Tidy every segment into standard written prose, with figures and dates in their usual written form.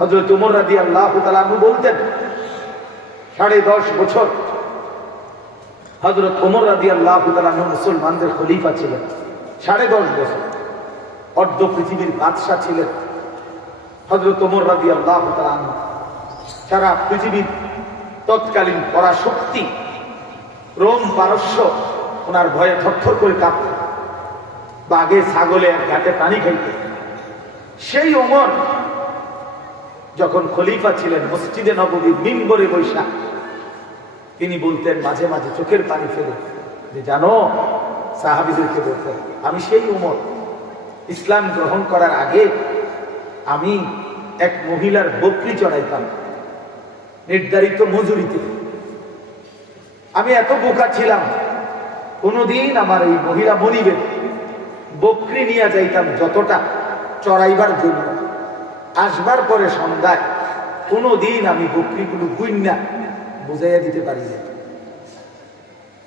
হযরত ওমর রাদিয়াল্লাহু তাআলা আনহু বলতেন 10.5 বছর হযরত ওমর রাদিয়াল্লাহু তাআলা আনহু মুসলমানদের খলিফা ছিলেন। 10.5 বছর অর্ধ পৃথিবীর বাদশা ছিলেন হযরত ওমর রাদিয়াল্লাহু তাআলা আনহু। সারা পৃথিবীর তৎকালীন পরাশক্তি রোম পারস্য ওনার ভয়ে থরথর করে কাঁপত, বাঘে ছাগলে এক ঘাটে পানি খাইত। সেই ওমর যখন খলিফা ছিলেন মসজিদে নববীর মিম্বরে বৈশা তিনি বলতেন মাঝে মাঝে চোখের পানি ফেলে যে জানো, সাহাবীদেরকে বলতেন, আমি সেই ওমর ইসলাম গ্রহণ করার আগে আমি এক মহিলার বকরি চড়াইতাম নির্ধারিত মজুরিতে। আমি এত বোকা ছিলাম, কোনদিন আমার এই মহিলা মনিবের বকরি নিয়ে যাইতাম যতটা চড়াইবার জন্য, আসবার পরে সন্ধ্যায় কোনদিন আমি বকরিগুলো গুইন্না বুঝাইয়া দিতে পারি না।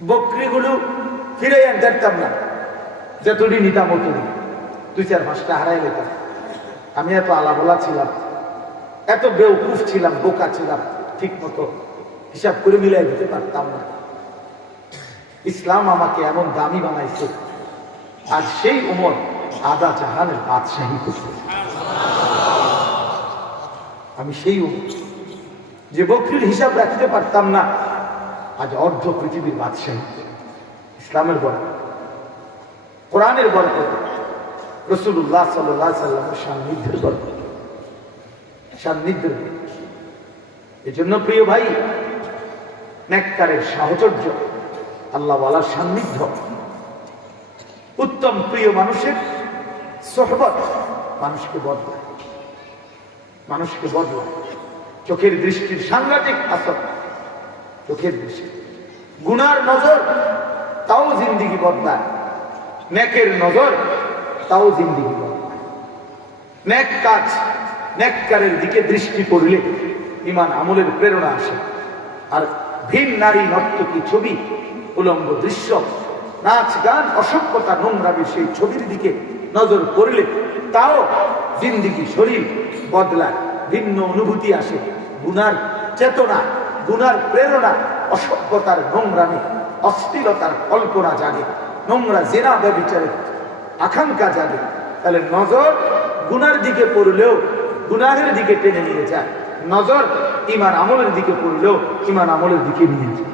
বকরিগুলো ফিরে দেখতাম না, যতটি নিতাম অতটি 2-4-5টা হারাই নিতাম। আমি এত আলাবলা ছিলাম, এত বেউকুফ ছিলাম, বোকা ছিলাম, ঠিক মতো হিসাব করে মিলাই দিতে পারতাম না। ইসলাম আমাকে এমন দামি বানাইছে, আজ সেই উমর আদা জাহানের বাদশাহী করছে। আমি সেই উমর যে বকরির হিসাব রাখতে পারতাম না, আজ অর্ধ পৃথিবীর বাদশাহী। ইসলামের বরকত, কোরআনের বরকত, রাসূলুল্লাহ সাল্লাল্লাহু আলাইহি ওয়াসাল্লামের সান্নিধ্যের বরকত, সান্নিধ্যের। এজন্য প্রিয় ভাই, নেককারের সাহচর্য, আল্লাহওয়ালার সান্নিধ্য, উত্তম প্রিয় মানুষের সোহবত মানুষকে বদলায়, মানুষকে বদলায়। চোখের দৃষ্টির সাংঘাতিক আসর, চোখের দৃষ্টি, গুনার নজর তাও জিন্দিগি বদলায়, নেকের নজর তাও জিন্দিগি বদলায়। নেক কাজ, নেককারের দিকে দৃষ্টি পড়লে ঈমান আমলের প্রেরণা আসে। আর ভিন নারী নর্তকী ছবি, উলঙ্গ দৃশ্য, নাচ গান, অসভ্যতা, নোংরামি সেই ছবির দিকে নজর পড়লে তাও জিন্দিগি, শরীর বদলায়, ভিন্ন অনুভূতি আসে, গুনার চেতনা, গুনার প্রেরণা, অসভ্যতার নোংরামি, অশ্লীলতার কল্পনা জাগে, নোংরা জেনা ব্যভিচারের আকাঙ্ক্ষা জাগে। তাহলে নজর গুনার দিকে পড়লেও গুনাহের দিকে টেনে নিয়ে যায়, নজর ঈমান আমলের দিকে পড়লেও ঈমান আমলের দিকে নিয়ে যায়।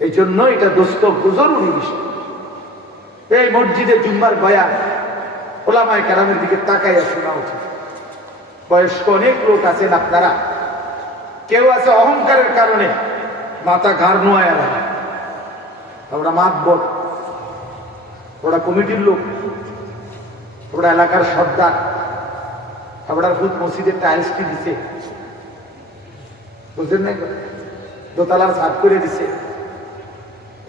এই জন্য এটা দোস্ত জরুরি বিষয়। এই মসজিদে জুম্মার বয়ান ওলামায়ে কেরামের দিকে তাকাইয়া শোনা উচিত। বয়স্ক অনেক লোক আছেন আপনারা, কেউ আছে অহংকারের কারণে মাথা ঘাড় নোয়ায়, ওরা মাতবর, ওরা কমিটির লোক, ওরা এলাকার সর্দার, ওরা ভূত মসজিদের টাইলস কি দিছে, বুঝলেন না, দোতলার ছাদ করে দিছে।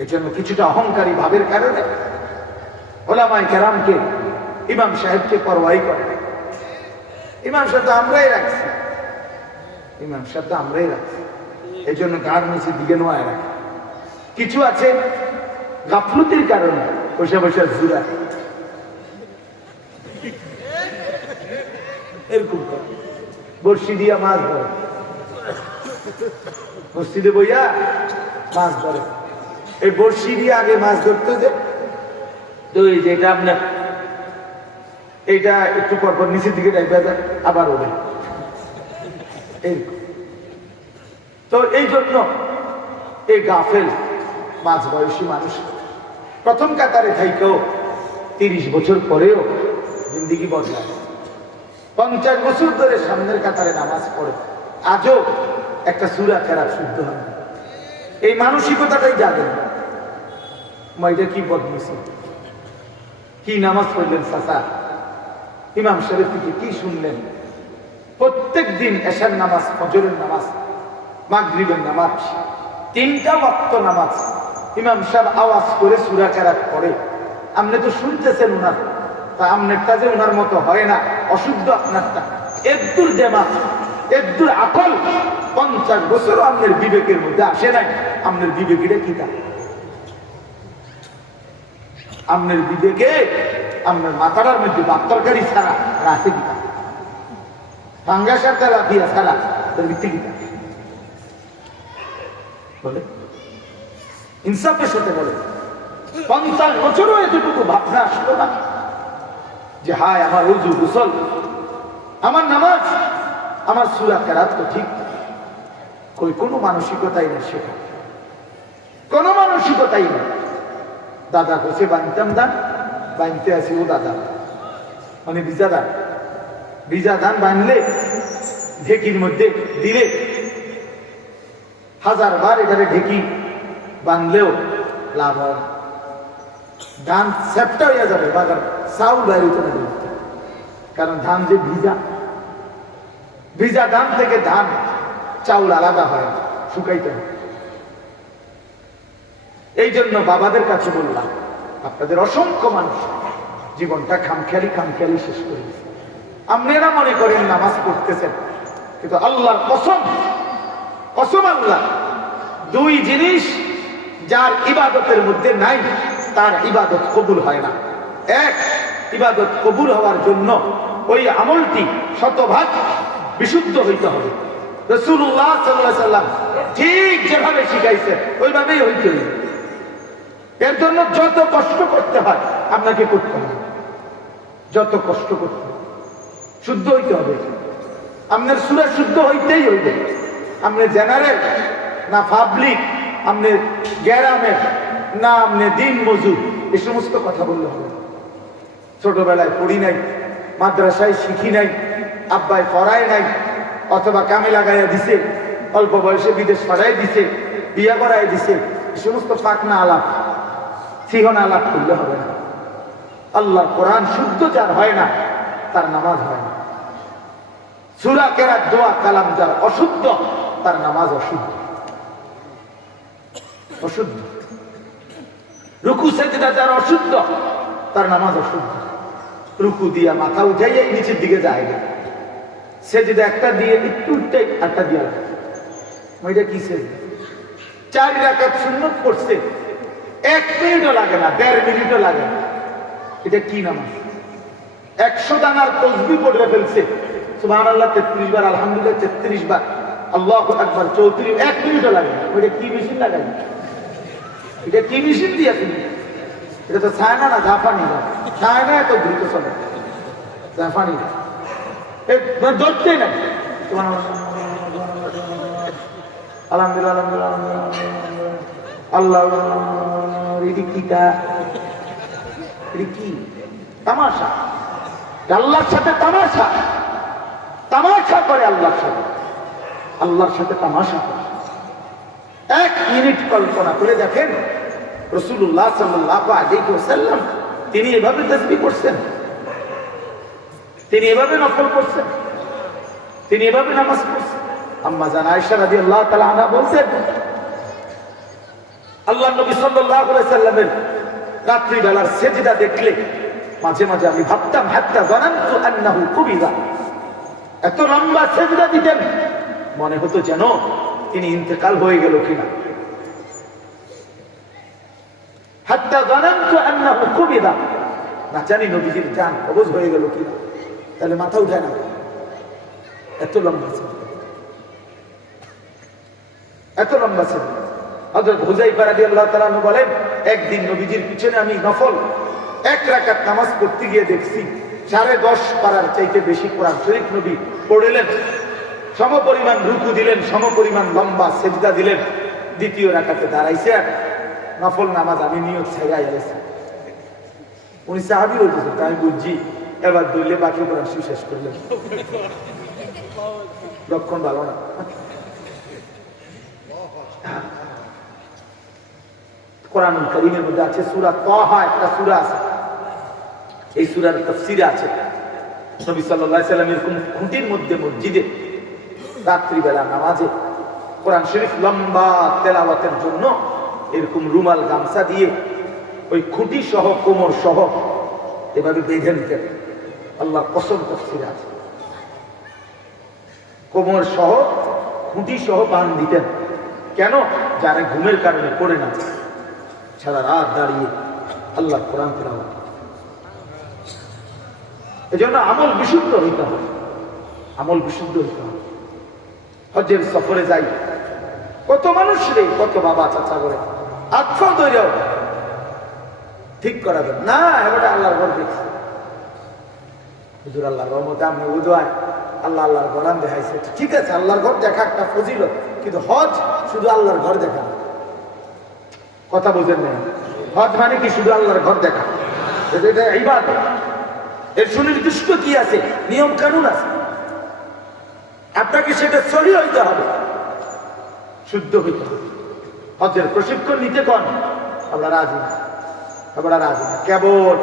এই জন্য কিছুটা অহংকারী ভাবের কারণে ওলামায়ে কেরামকে, ইমাম সাহেবকে পরোয়াই করে। ইমাম সাহেব তো আমরাই রাখছি, ইমাম সাহেব তো আমরাই রাখছি, এই জন্য গাড় নিচে দিকে নোয়ায় রাখে। কিছু আছে গাফলতির কারণে বসে বসে জুড়া, এরকম বর্ষি দিয়া মাছ ধরে, মসজিদে বইয়া মাছ ধরে। এই বর্ষি দিয়ে আগে মাছ ধরতো যে, তো এই যে এটা আপনার এইটা একটু পরপর নিচের দিকে ডাইবা যায়, আবার ওঠে। তো এই জন্য এই গাফেল মাঝ বয়সী মানুষ প্রথম কাতারে থাইকেও 30 বছর পরেও জিন্দিগি বদলায়। 50 বছর ধরে সামনের কাতারে নামাজ পড়ে, আজও একটা সূরা কেরাত শুদ্ধ হয়। এই মানসিকতাটাই জানেন এটা কি বদনসিব, কি নামাজ পড়লেন চাচা, ইমাম সাহেব থেকে কি শুনলেন, প্রত্যেক দিন এশার নামাজ, ফজরের নামাজ, মাগরিবের নামাজ, 3টা ওয়াক্ত নামাজ ইমাম সাহেব আওয়াজ করে সূরা কেরাত পড়ে। আপনি তো শুনতেছেন ওনার, তা আপনারটা যে ওনার মতো হয় না, অশুদ্ধ আপনারটা। এদ্দুর দেমা, এদ্দুর আকল 50 বছরও আপনার বিবেকের মধ্যে আসে নাই। আপনার বিবেকীরা কি তা? আপনার বিবেকে আপনার মাথাটার মধ্যে ভাত তরকারি ছাড়া রাখে কি? পাঙ্গাসার তেলাপিয়া ছাড়া তোর ভিত্তি কি বলে? ইনসাফের সাথে বলে 50 বছরও এতটুকু ভাবনা আসলো না যে হায় আমার ওযু গোসল, আমার নামাজ, আমার সূরা কেরাত তো ঠিক কই কোনো মানসিকতাই না, শেখা কোনো মানসিকতাই না। দাদা বসে বানতাম দান বানতে আসি ও দাদা মানে বিজা ধান বানলে ঢেকির মধ্যে দিলে 1000 বার এটারে ঢেকি বানলেও লাভ হয়, ধান সেপটা হইয়া যাবে বাজার চাউল বাইরে চলে যাবে। কারণ ধান যে ভিজা ধান থেকে ধান চাউল আলাদা হয়, শুকাইতে হয়। এই জন্য বাবাদের কাছে বললাম, আপনাদের অসংখ্য মানুষ জীবনটা খামখেয়ালি শেষ করে দিয়েছে। আপনারা মনে করেন নামাজ পড়তেছেন, কিন্তু আল্লাহর কসম আল্লাহ, দুই জিনিস যার ইবাদতের মধ্যে নাই তার ইবাদত কবুল হয় না। এক, ইবাদত কবুল হওয়ার জন্য ওই আমলটি শতভাগ বিশুদ্ধ হইতে হবে। রাসূলুল্লাহ সাল্লাল্লাহু আলাইহি সাল্লাম ঠিক যেভাবে শিখাইছে ওইভাবেই হইতে হবে। এর জন্য যত কষ্ট করতে হয় আপনাকে করতে হবে, যত কষ্ট করতে হবে, শুদ্ধ হইতে হবে। আপনার সূরা শুদ্ধ হইতেই হইবে। আপনি জেনারেল না পাবলিক, আপনি গ্রামের না আপনি দিন মজুর, এই সমস্ত কথা বললে হবে। ছোটবেলায় পড়ি নাই, মাদ্রাসায় শিখি নাই, আব্বাই পড়ায় নাই, অথবা কামে লাগাইয়া দিছে, অল্প বয়সে বিদেশ পাঠাই দিছে, বিয়া করাই দিছে, এই সমস্ত পাকনা আলাপ সিহনা আলাপ করলে হবে না। আল্লাহর কোরআন শুদ্ধ যার হয় না তার নামাজ হয় না। সূরা কেরাত দোয়া কালাম যার অশুদ্ধ তার নামাজ অশুদ্ধ। রুকু সেজদা যার অশুদ্ধ তার নামাজ অশুদ্ধ। রুকু দিয়া মাথা উঠাইয়া নিচের দিকে যায় না, সেজদা একটা দিয়ে একটু উঠতে একটা দিয়া ওইটা কি সেজদা? 4 রাকাত সুন্নত পড়ছে, 1 মিনিটও লাগে না, 1.5 মিনিটও লাগে না, এটা কি নামাজ? 100 দানার তসবিহ পড়ে ফেলছে, সুবহানাল্লাহ 33 বার, আলহামদুলিল্লাহ 33 বার, আল্লাহু আকবার 34, 1 মিনিটও লাগে না। ওইটা কি মেশিন লাগাই? এটা কি মেশিন দিয়ে তুমি? এটা তো চায়না না জাপানি, না চায়না এত দ্রুত চলে, জাপানি ধরতে না। আলহামদুলিল্লাহ আলহামদুলিল্লাহ আল্লাহ, কি তামাশা? আল্লাহর সাথে তামাশা করে, আল্লাহর সাথে তামাশা করে। 1 মিনিট কল্পনা করে দেখেন, রাসূলুল্লাহ সাল্লাল্লাহু আলাইহি ওয়াসাল্লাম তিনি এভাবে তাসবিহ করছেন, তিনি এভাবে নফল করছেন, তিনি এভাবে নামাজ পড়ছেন। আম্মা জান আয়েশা রাদিয়াল্লাহু তাআলা আনহা বলতেন, আল্লাহর নবী সাল্লাল্লাহু আলাইহি ওয়াসাল্লামের রাত্রি বেলার সেজদা দেখলে মাঝে মাঝে আমি ভাবতাম, হাত্তা যানানতু আন্নাহু কুবিরা, এত লম্বা সেজদা দিতেন মনে হতো যেন তিনি ইন্তেকাল হয়ে গেল কিনা। হাত্তা যানানতু আন্নাহু কুবিরা, না জানি নবীজির জান কবজ হয়ে গেল কিনা। তাহলে মাথা উঠায় না, এত লম্বা সেজদা, এত লম্বা সেজদা। হযরত হুযায়ফা রাদিয়াল্লাহু তাআলা আনহু বলেন, একদিন নবীজির পিছনে আমি নফল 1 রাকাত নামাজ পড়তে গিয়ে দেখছি 10.5 পারার চাইতে বেশি কোরআন শরীফ নবী পড়লেন, সমপরিমাণ রুকু দিলেন, সমপরিমাণ লম্বা সেজদা দিলেন। দ্বিতীয় রাকাতে দাঁড়াইছে, আর নফল নামাজ আমি নিয়ত ছাইড়া গেছি। উনি সাহাবী বলতেছেন, তাই বুঝছি এবার দইলে বাকি কোরআন শেষ করলেন। লক্ষণ ভালো না। কোরআনুল কারীমের মধ্যে আছে সূরা তাহা, একটা সূরা আছে, এই সূরার তাফসীরে আছে নবী সাল্লাল্লাহু আলাইহি ওয়াসাল্লাম এরকম খুঁটির মধ্যে মসজিদে রাত্রিবেলা নামাজে কোরআন শরীফ লম্বা তেলাওয়াতের জন্য এরকম রুমাল গামছা দিয়ে ওই খুঁটি সহ কোমর সহ এভাবে বেঁধে নিতেন। আল্লাহর কসম তাফসীরে আছে, কোমর সহ খুঁটি সহ বান দিতেন। কেন? জানে ঘুমের কারণে পড়ে না যায়, সারা রাত দাঁড়িয়ে আল্লাহ কোরআন তেলাওয়াত। এজন্য আমল বিশুদ্ধ হইতে হবে, আমল বিশুদ্ধ হইতে হবে। হজ্জের সফরে যাই, কত মানুষ রে, কত বাবা চাচা করে আত্ম তৈরি ঠিক করাবেন না, এবারে আল্লাহর ঘর দেখছি হুজুর, আল্লাহর রহমতে আমি উদয় আল্লাহ আল্লাহর ঘরান দেখাইছে, ঠিক আছে, আল্লাহর ঘর দেখা একটা ফজিলত, কিন্তু হজ শুধু আল্লাহর ঘর দেখা না। কথা বুঝেন না? হজ মানে কি শুধু আল্লাহর ঘর দেখা? এটা ইবাদত। এর সুনির্দিষ্ট কি আছে, নিয়ম কানুন আছে, আপনাকে সেটা সহি হইতে হবে, শুদ্ধ হইতে হবে। হজের প্রশিক্ষণ নিতে কোন আমরা রাজি না, আমরা রাজি না। কেবল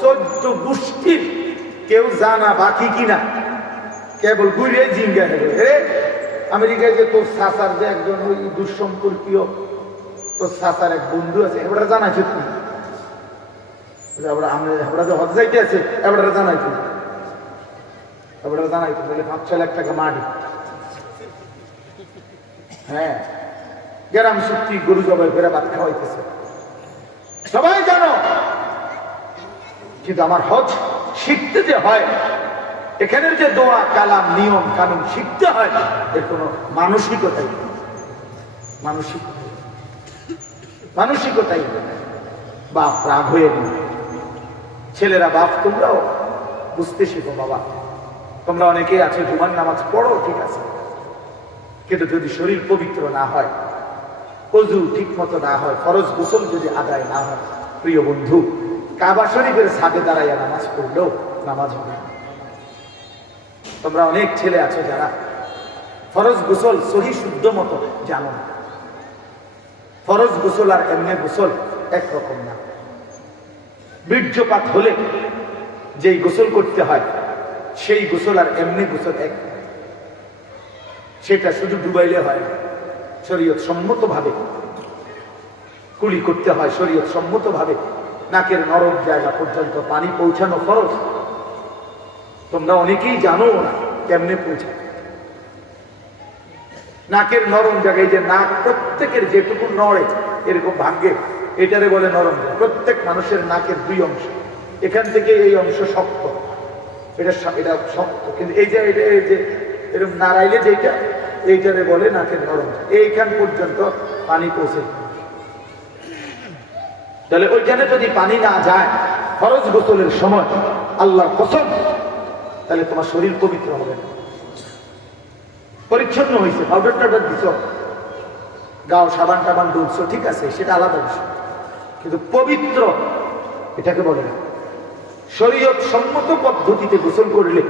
14 গোষ্ঠীর কেউ জানা বাকি কিনা কেবল ঘুরে জিঙ্গা হয়ে গেল। আমেরিকায় যে তোর সাসার যে একজন ওই দুঃসম্পর্কীয় তোর সাসার এক বন্ধু আছে, এবার জানাইছে তুমি, আমরা যে হজ যাইতে আছে এবার জানাইছি, এবার জানাইছি বলে 5-6 লাখ টাকা মাটি, হ্যাঁ গ্রাম সত্যি গরু জবাই করে ভাত খাওয়াইতেছে, সবাই জানো। কিন্তু আমার হজ শিখতে যে হয়, এখানের যে দোয়া কালাম নিয়ম কানুন শিখতে হয়, এর কোনো মানসিকতাই মানসিকতাই বাপ রাগ হয়ে নেই। ছেলেরা বাপ তোমরাও বুঝতে শিখো। বাবা তোমরা অনেকেই আছে জুমার নামাজ পড়ো, ঠিক আছে, কিন্তু যদি শরীর পবিত্র না হয়, ওযু ঠিক মতো না হয়, ফরজ গোসল যদি আদায় না হয়, প্রিয় বন্ধু, কাবা শরীফের ছাদে দাঁড়াইয়া নামাজ পড়লেও নামাজ হবে না। তোমরা অনেক ছেলে আছো যারা ফরজ গোসল সহি শুদ্ধ মতো জানো না। ফরজ গোসল আর এমনি গোসল একরকম না। বীর্যপাত হলে যেই গোসল করতে হয় সেই গোসল আর এমনি গোসল এক, সেটা শুধু ডুবাইলে হয় না, শরীয়ত সম্মত ভাবে কুলি করতে হয়, শরীয়ত সম্মত ভাবে নাকের নরম জায়গা পর্যন্ত পানি পৌঁছানো ফরজ। তোমরা অনেকেই জানো না কেমনে পৌঁছায়। নাকের নরম জায়গায় যে নাক প্রত্যেকের যেটুকু নড়ে এরকম ভাগ্যে, এটারে বলে নরম। প্রত্যেক মানুষের নাকের 2 অংশ, এখান থেকে এই অংশ শক্ত, এটা শক্ত, কিন্তু এই যে এটা এই যে এরকম নাড়াইলে যেটা, এইটারে বলে নাকের নরম। এইখান পর্যন্ত পানি পৌঁছে, তাহলে ওইখানে যদি পানি না যায় ফরজ গোসলের সময়, আল্লাহর কসম, তাহলে তোমার শরীর পবিত্র হবে না। পরিচ্ছন্ন হয়েছে, পাউডার টাউডার দিছ, গাও সাবান টাবান ডুবছো, ঠিক আছে, সেটা আলাদা বিষয়, কিন্তু পবিত্র এটাকে বলে না। শরীয়ত সম্মত পদ্ধতিতে গোসল করলে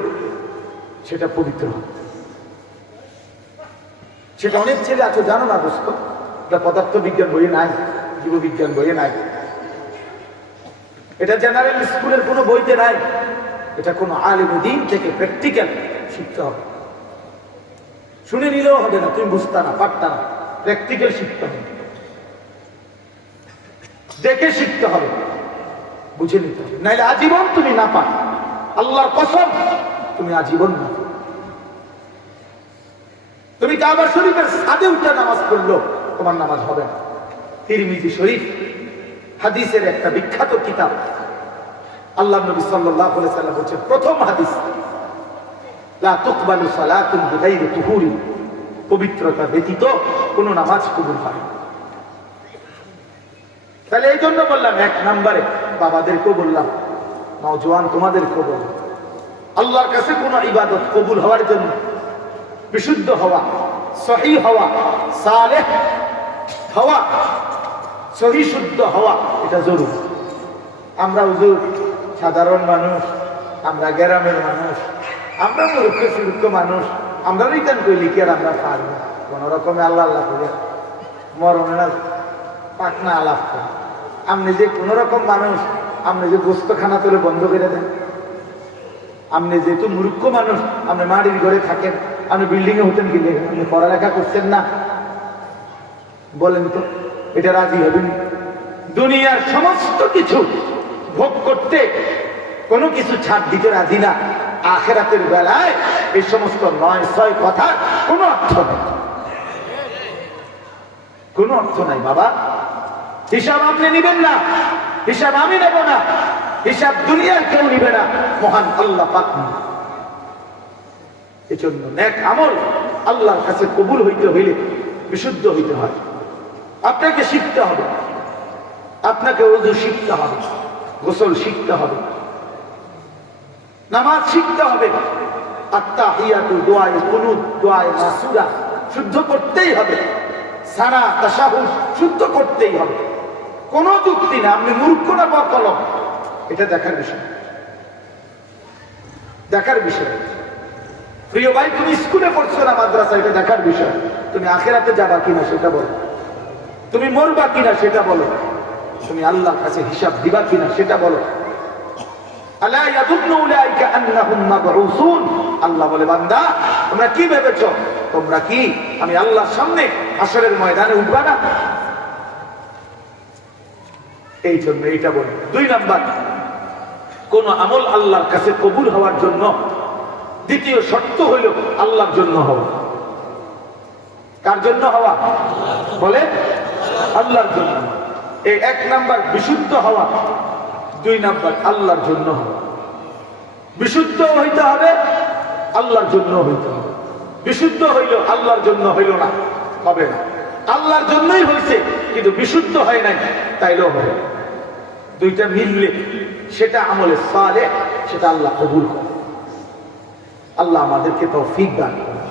সেটা পবিত্র হবে। সেটা অনেক ছেলে আছে জানো না দোস্ত, এটা পদার্থ বিজ্ঞান বইয়ে নাই, জীববিজ্ঞান বইয়ে নাই, এটা জেনারেল স্কুলের কোনো বইতে নাই, এটা কোনো আলিম দ্বীন থেকে প্র্যাকটিক্যাল শিখতে হবে। শুনে নিলেও হবে না, তুমি বুঝতে না পারতা না, প্র্যাকটিক্যাল শিখতে হবে, দেখে শিখতে হবে, বুঝে নিতে হবে, নাইলে আজীবন তুমি না পার। আল্লাহর কসম, তুমি আজীবন না। তুমি কাবা শরীফের ছাদে উঠে নামাজ পড়লো, তোমার নামাজ হবে না। তিরমিজি শরীফ হাদিসের একটা বিখ্যাত কিতাব, আল্লাহ নবী সাল্লাল্লাহু আলাইহি সাল্লাম বলেছেন, প্রথম হাদিস, লা তুকবালু সালাতুন বিগাইরি তুহুরি, পবিত্রতা ব্যতীত কোনো নামাজ কবুল হয় না। তাহলে এই জন্য বললাম, 1 নম্বরে বাবাদেরকেও বললাম, নওজোয়ান তোমাদেরকেও বললাম, আল্লাহর কাছে কোনো ইবাদত কবুল হওয়ার জন্য বিশুদ্ধ হওয়া, সহি হওয়া, সালেহ হওয়া, সহি শুদ্ধ হওয়া, এটা জরুরি। আমরা হুজুর সাধারণ মানুষ, আমরা গ্রামের মানুষ, আমরা মূর্খ সুরুক্ষ মানুষ, আমরা রিটার্ন করে লিখে আর আমরা পারবো কোন রকমে আল্লাহ আল্লাহ করে মরণের পাকনা আলাপ করে। আপনি যে কোন রকম মানুষ, আপনি যে গোস্ত খানা তুলে বন্ধ করে দেন, আপনি যেহেতু মূর্খ মানুষ, আপনি মাটির ঘরে থাকেন, আপনি বিল্ডিং এ হতেন কিনে, আপনি পড়ালেখা করছেন না, বলেন তো এটা রাজি হবেন? দুনিয়ার সমস্ত কিছু ভোগ করতে কোনো কিছু ছাড় দিতে রাজি না, আখিরাতের বেলায় এই সমস্ত 9-6 কথা কোনো অর্থ নেই, কোনো অর্থ নাই। বাবা হিসাব আপনি নিবেন না, হিসাব আমি নেব না, হিসাব দুনিয়ার কেউ নিবে না, মহান আল্লাহ পাক। এজন্য নেক আমল আল্লাহর কাছে কবুল হইতে হইলে বিশুদ্ধ হইতে হয়। আপনাকে শিখতে হবে, আপনাকে ওযু শিখতে হবে, গোসল শিখতে হবে, নামাজ শিখতে হবে, আত্তাহিয়াতু দুআয়ে কুনুত দুআয়ে মাসুরা শুদ্ধ করতেই হবে, সানা তাশাহুদ শুদ্ধ করতেই হবে। কোন যুক্তি না, আপনি মূর্খ না বা কলম, এটা দেখার বিষয়, দেখার বিষয়। প্রিয় ভাই, তুমি স্কুলে পড়ছো না মাদ্রাসা, এটা দেখার বিষয়। তুমি আখিরাতে যাবা কিনা সেটা বলো, তুমি মরবা কিনা সেটা বলো, তুমি আল্লাহর কাছে হিসাব দিবা কিনা সেটা বলো। আলা ইয়াযুন্নু উলাইকা আন্নাহুম মাবউসুন, আল্লাহ বলে বান্দা তোমরা কি ভেবেছো, তোমরা কি আমি আল্লাহর সামনে হাসরের ময়দানে উঠবা না? এই জন্য এইটা বলি। 2 নাম্বার, কোন আমল আল্লাহর কাছে কবুল হওয়ার জন্য দ্বিতীয় শর্ত হইল আল্লাহর জন্য হওয়া। কার জন্য হওয়া? বলে আল্লাহর জন্য। এই 1 নাম্বার বিশুদ্ধ হওয়া, 2 নাম্বার আল্লাহর জন্য হওয়া। বিশুদ্ধ হইতে হবে, আল্লাহর জন্য হইতে হবে। বিশুদ্ধ হইল আল্লাহর জন্য হইল না, হবে না। আল্লাহর জন্যই হয়েছে কিন্তু বিশুদ্ধ হয় নাই, তাইলেও হবে। 2টা মিললে সেটা আমলে সালেহ, সেটা আল্লাহ কবুল করে। আল্লাহ আমাদেরকে তৌফিক দান করেন।